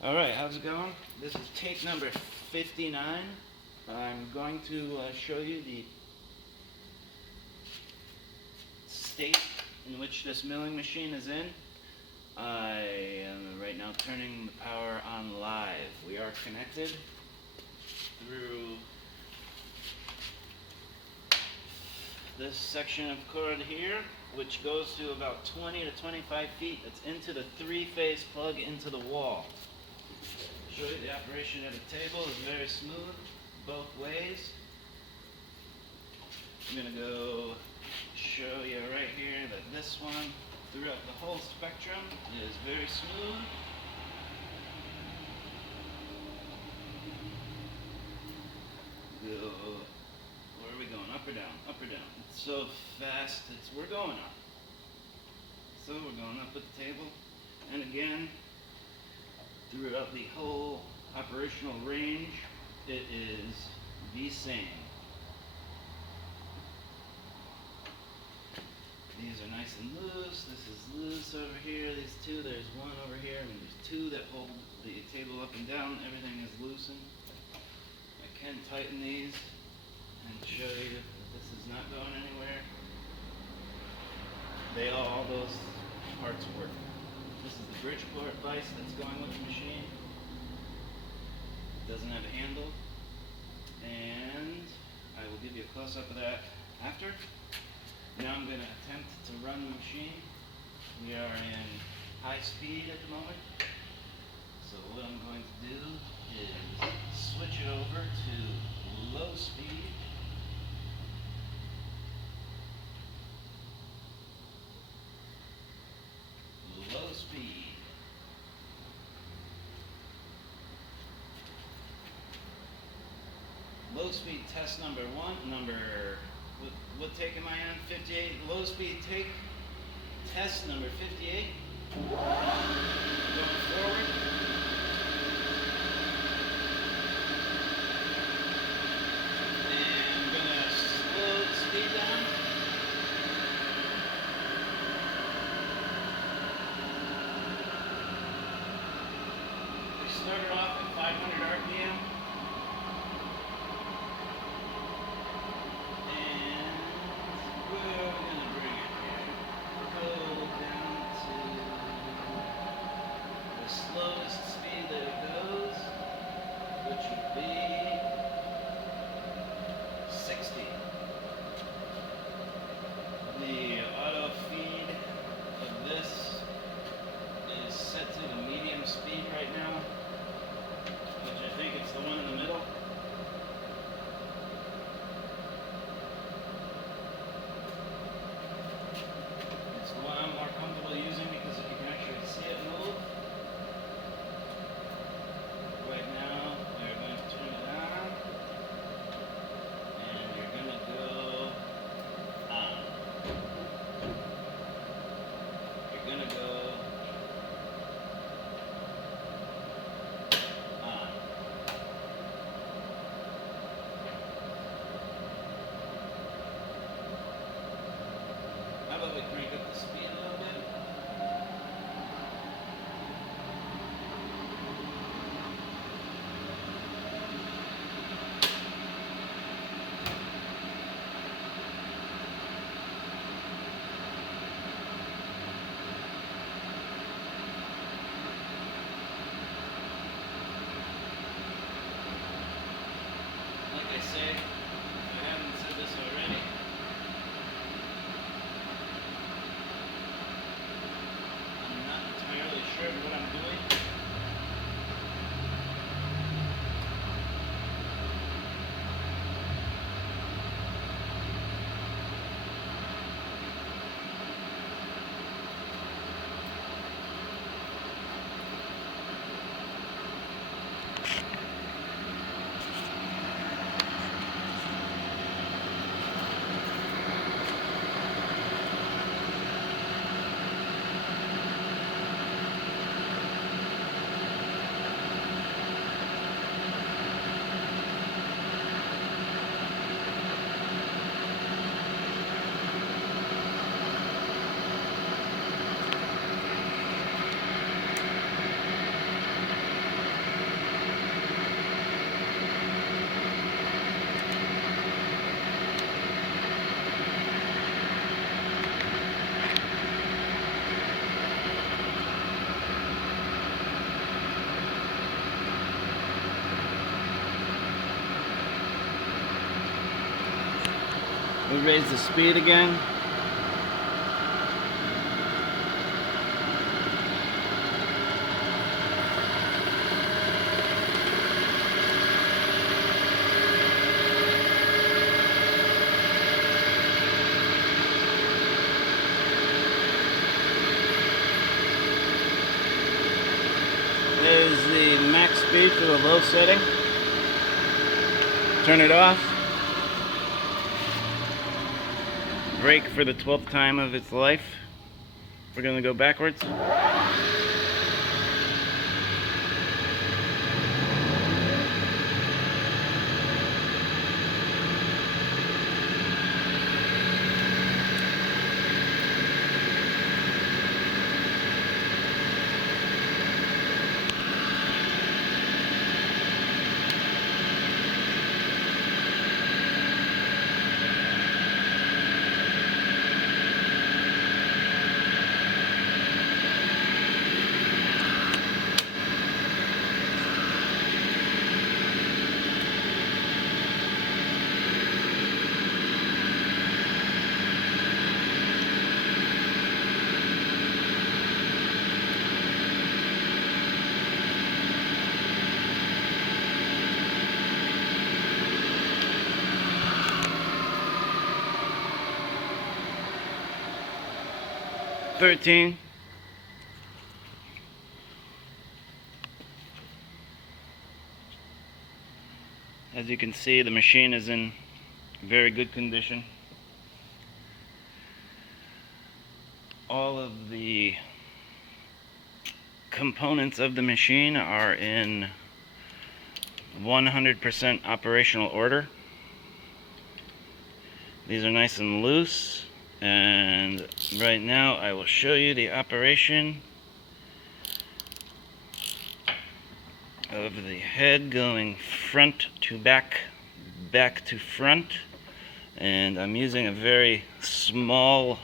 Alright, how's it going? This is take number 59. I'm going to show you the state in which this milling machine is in. I am right now turning the power on live. We are connected through this section of cord here, which goes to about 20 to 25 feet. That's into the three-phase plug into the wall. Show you the operation of the table is very smooth both ways. I'm going to go show you right here that this one throughout the whole spectrum is very smooth. Go, where are we going? Up or down? Up or down? It's so fast, we're going up. So we're going up with the table. And again, throughout the whole operational range, it is the same. These are nice and loose. This is loose over here. These two, there's one over here, and there's two that hold the table up and down. Everything is loosened. I can tighten these and show you that this is not going anywhere. All those parts work. This is the Bridgeport vise that's going with the machine. It doesn't have a handle. And I will give you a close-up of that after. Now I'm going to attempt to run the machine. We are in high speed at the moment. So what I'm going to do is switch it over to low speed. Low speed. Low speed test number one. What take am I on? 58. Low speed take. Test number 58. Going forward. And I'm going to slow the speed down. We started off at 500 RPM. Slowest speed that it goes, which would be 60. The auto feed of this is set to the medium speed right now, which I think it's the We raise the speed again. There's the max speed to the low setting. Turn it off. Brake for the 12th time of its life. We're going to go backwards. "13. As you can see, the machine is in very good condition. All of the components of the machine are in 100% operational order. These are nice and loose, and right now I will show you the operation of the head going front to back, back to front. And I'm using a very small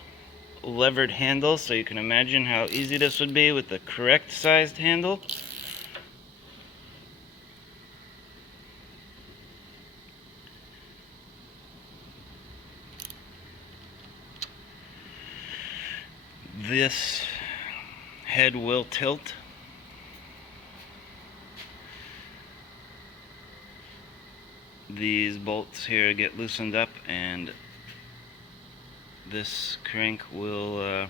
levered handle, so you can imagine how easy this would be with the correct sized handle. This head will tilt. These bolts here get loosened up, and this crank will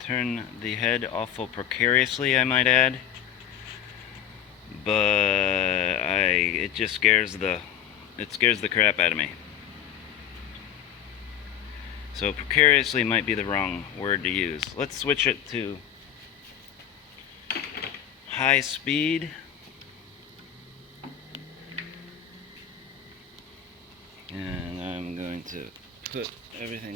turn the head awful precariously, I might add. But it just scares the crap out of me. So precariously might be the wrong word to use. Let's switch it to high speed. And I'm going to put everything